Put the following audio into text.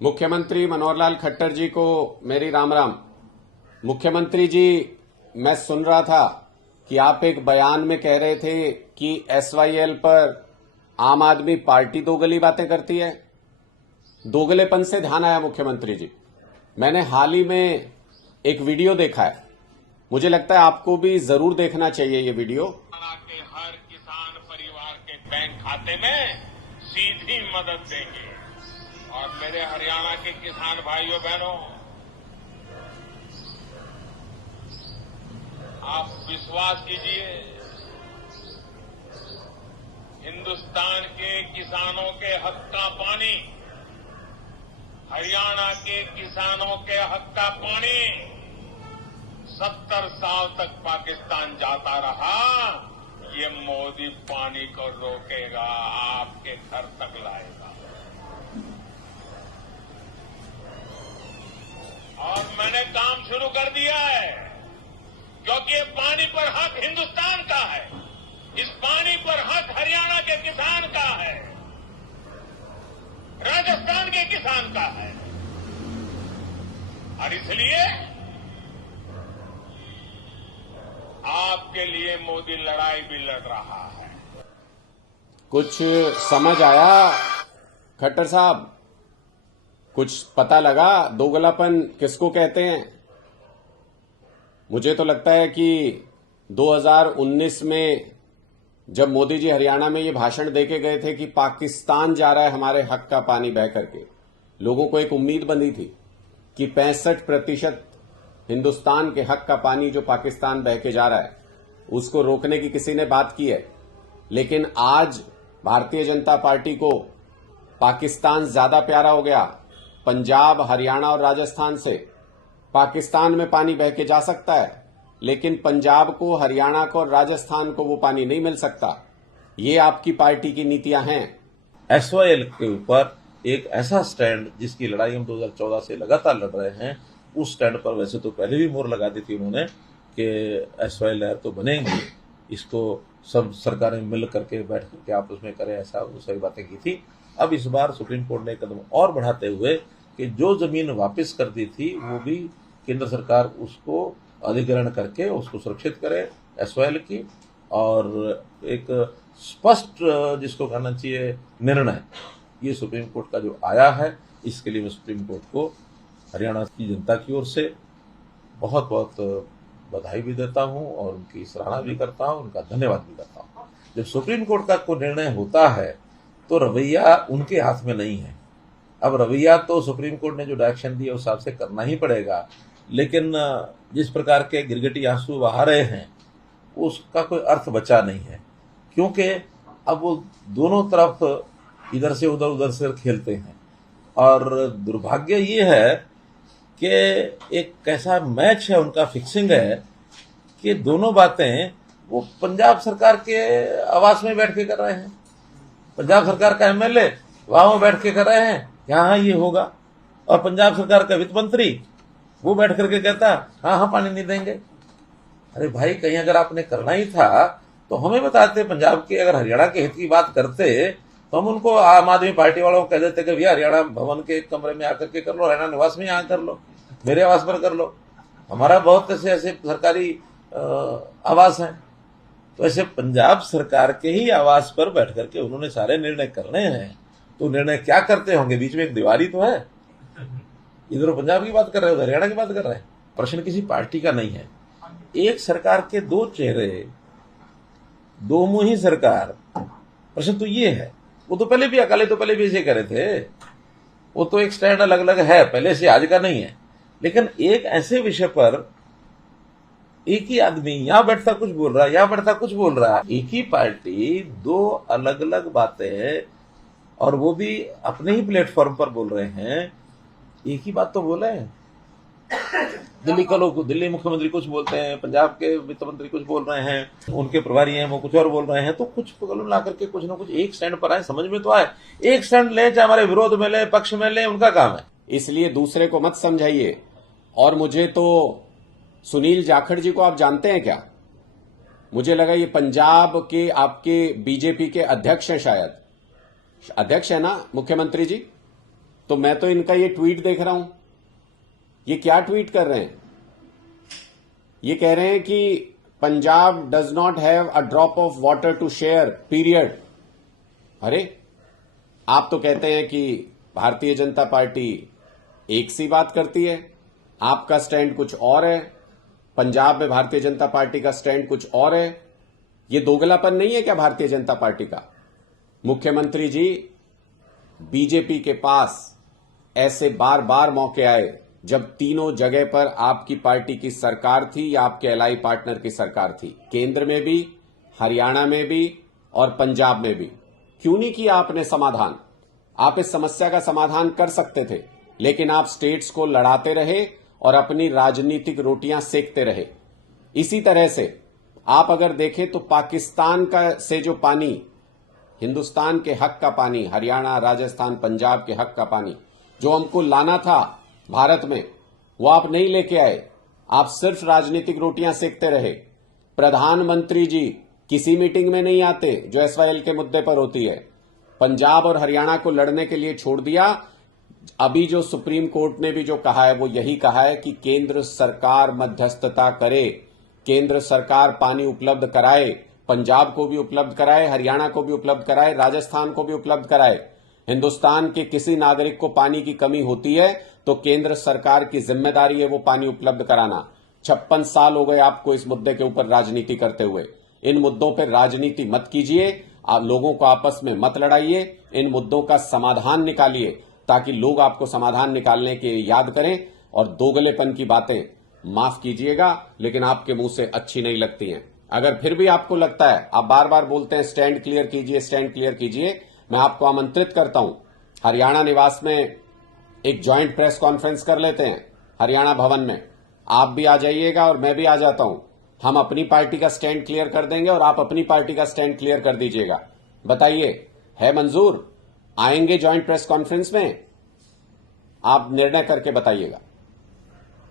मुख्यमंत्री मनोहर लाल खट्टर जी को मेरी राम राम। मुख्यमंत्री जी, मैं सुन रहा था कि आप एक बयान में कह रहे थे कि एसवाईएल पर आम आदमी पार्टी दोगली बातें करती है। दोगलेपन से ध्यान आया मुख्यमंत्री जी, मैंने हाल ही में एक वीडियो देखा है, मुझे लगता है आपको भी जरूर देखना चाहिए ये वीडियो। के हर किसान परिवार के बैंक खाते में सीधी मदद देंगे। और मेरे हरियाणा के किसान भाइयों बहनों, आप विश्वास कीजिए, हिंदुस्तान के किसानों के हक का पानी, हरियाणा के किसानों के हक का पानी 70 साल तक पाकिस्तान जाता रहा, ये मोदी पानी को रोकेगा, आपके घर तक लाएगा। और मैंने काम शुरू कर दिया है, क्योंकि ये पानी पर हक हिंदुस्तान का है, इस पानी पर हक हरियाणा के किसान का है, राजस्थान के किसान का है। और इसलिए आपके लिए मोदी लड़ाई भी लड़ रहा है। कुछ समझ आया खट्टर साहब? कुछ पता लगा दोगलापन किसको कहते हैं? मुझे तो लगता है कि 2019 में जब मोदी जी हरियाणा में ये भाषण देके गए थे कि पाकिस्तान जा रहा है हमारे हक का पानी बह करके, लोगों को एक उम्मीद बंधी थी कि 65% हिंदुस्तान के हक का पानी जो पाकिस्तान बह के जा रहा है उसको रोकने की किसी ने बात की है। लेकिन आज भारतीय जनता पार्टी को पाकिस्तान ज्यादा प्यारा हो गया। पंजाब, हरियाणा और राजस्थान से पाकिस्तान में पानी बह के जा सकता है, लेकिन पंजाब को, हरियाणा को और राजस्थान को वो पानी नहीं मिल सकता। ये आपकी पार्टी की नीतियां हैं। एसवाईएल के ऊपर एक ऐसा स्टैंड जिसकी लड़ाई हम 2014 से लगातार लड़ रहे हैं, उस स्टैंड पर वैसे तो पहले भी मोहर लगा दी थी उन्होंने कि एसवाईएल लहर तो बनेंगी, इसको सब सरकारें मिल करके बैठ करके आपस में करें, ऐसा वो सारी बातें की थी। अब इस बार सुप्रीम कोर्ट ने कदम और बढ़ाते हुए कि जो जमीन वापस कर दी थी वो भी केंद्र सरकार उसको अधिग्रहण करके उसको सुरक्षित करे एसवाईएल की, और एक स्पष्ट जिसको कहना चाहिए निर्णय ये सुप्रीम कोर्ट का जो आया है, इसके लिए मैं सुप्रीम कोर्ट को हरियाणा की जनता की ओर से बहुत बहुत बधाई भी देता हूं और उनकी सराहना भी करता हूं, उनका धन्यवाद भी करता हूं। जब सुप्रीम कोर्ट का कोई निर्णय होता है तो रवैया उनके हाथ में नहीं है। अब रवैया तो सुप्रीम कोर्ट ने जो डायरेक्शन दिया उस हिसाब से करना ही पड़ेगा, लेकिन जिस प्रकार के गिरगिटी आंसू बहा रहे हैं उसका कोई अर्थ बचा नहीं है, क्योंकि अब वो दोनों तरफ इधर से उधर से खेलते हैं। और दुर्भाग्य ये है कि एक कैसा मैच है उनका, फिक्सिंग है कि दोनों बातें वो पंजाब सरकार के आवास में बैठ के कर रहे हैं। पंजाब सरकार का एमएलए वहां बैठ के कर रहे हैं यहाँ ये होगा, और पंजाब सरकार का वित्त मंत्री वो बैठ करके कहता हाँ पानी नहीं देंगे। अरे भाई, कहीं अगर आपने करना ही था तो हमें बताते। पंजाब के अगर हरियाणा के हित की बात करते तो हम उनको आम आदमी पार्टी वालों को कह देते कि भैया हरियाणा भवन के कमरे में आकर के कर लो, हरियाणा निवास में यहाँ कर लो, मेरे आवास पर कर लो, हमारा बहुत ऐसे सरकारी आवास हैं। तो ऐसे पंजाब सरकार के ही आवास पर बैठ करके उन्होंने सारे निर्णय करने हैं। तो निर्णय क्या करते होंगे? बीच में एक दीवारी तो है, इधर पंजाब की बात कर रहे हो, हरियाणा की बात कर रहे हैं। प्रश्न किसी पार्टी का नहीं है, एक सरकार के दो चेहरे, दो मुंही सरकार। प्रश्न तो ये है, वो तो पहले भी अकाली तो पहले भी ऐसे करे थे, वो तो एक स्टैंड अलग अलग है पहले से, आज का नहीं है। लेकिन एक ऐसे विषय पर एक ही आदमी यहां बैठता कुछ बोल रहा है, यहां बैठता कुछ बोल रहा है, एक ही पार्टी दो अलग अलग बातें, और वो भी अपने ही प्लेटफॉर्म पर बोल रहे हैं। एक ही बात तो बोले, दिल्ली मुख्यमंत्री कुछ बोलते हैं, पंजाब के वित्त मंत्री कुछ बोल रहे हैं, उनके प्रभारी हैं वो कुछ और बोल रहे हैं। तो कुछ कलम ला करके कुछ ना कुछ एक स्टैंड पर आए, समझ में तो आए। एक स्टैंड ले, चाहे हमारे विरोध में ले, पक्ष में ले, उनका काम है। इसलिए दूसरे को मत समझाइए। और मुझे तो सुनील जाखड़ जी को आप जानते हैं क्या? मुझे लगा ये पंजाब के आपके बीजेपी के अध्यक्ष हैं, शायद अध्यक्ष है ना मुख्यमंत्री जी? तो मैं तो इनका ये ट्वीट देख रहा हूं, ये क्या ट्वीट कर रहे हैं? ये कह रहे हैं कि Punjab does not have a drop of water to share period. अरे, आप तो कहते हैं कि भारतीय जनता पार्टी एक सी बात करती है, आपका स्टैंड कुछ और है, पंजाब में भारतीय जनता पार्टी का स्टैंड कुछ और है। ये दोगलापन नहीं है क्या भारतीय जनता पार्टी का? मुख्यमंत्री जी, बीजेपी के पास ऐसे बार बार मौके आए जब तीनों जगह पर आपकी पार्टी की सरकार थी या आपके एलआई पार्टनर की सरकार थी, केंद्र में भी, हरियाणा में भी और पंजाब में भी। क्यों नहीं किया आपने समाधान? आप इस समस्या का समाधान कर सकते थे, लेकिन आप स्टेट्स को लड़ाते रहे और अपनी राजनीतिक रोटियां सेकते रहे। इसी तरह से आप अगर देखें तो पाकिस्तान का से जो पानी, हिंदुस्तान के हक का पानी, हरियाणा, राजस्थान, पंजाब के हक का पानी जो हमको लाना था भारत में, वो आप नहीं लेके आए। आप सिर्फ राजनीतिक रोटियां सेकते रहे। प्रधानमंत्री जी किसी मीटिंग में नहीं आते जो एसवाईएल के मुद्दे पर होती है। पंजाब और हरियाणा को लड़ने के लिए छोड़ दिया। अभी जो सुप्रीम कोर्ट ने भी जो कहा है वो यही कहा है कि केंद्र सरकार मध्यस्थता करे, केंद्र सरकार पानी उपलब्ध कराए, पंजाब को भी उपलब्ध कराए, हरियाणा को भी उपलब्ध कराए, राजस्थान को भी उपलब्ध कराए। हिंदुस्तान के किसी नागरिक को पानी की कमी होती है तो केंद्र सरकार की जिम्मेदारी है वो पानी उपलब्ध कराना। 56 साल हो गए आपको इस मुद्दे के ऊपर राजनीति करते हुए। इन मुद्दों पर राजनीति मत कीजिए, आप लोगों को आपस में मत लड़ाइए, इन मुद्दों का समाधान निकालिए ताकि लोग आपको समाधान निकालने के याद करें। और दोगलेपन की बातें माफ कीजिएगा, लेकिन आपके मुंह से अच्छी नहीं लगती हैं। अगर फिर भी आपको लगता है, आप बार बार बोलते हैं स्टैंड क्लियर कीजिए, स्टैंड क्लियर कीजिए, मैं आपको आमंत्रित करता हूं, हरियाणा निवास में एक ज्वाइंट प्रेस कॉन्फ्रेंस कर लेते हैं हरियाणा भवन में। आप भी आ जाइएगा और मैं भी आ जाता हूं। हम अपनी पार्टी का स्टैंड क्लियर कर देंगे और आप अपनी पार्टी का स्टैंड क्लियर कर दीजिएगा। बताइए, है मंजूर? आएंगे ज्वाइंट प्रेस कॉन्फ्रेंस में? आप निर्णय करके बताइएगा।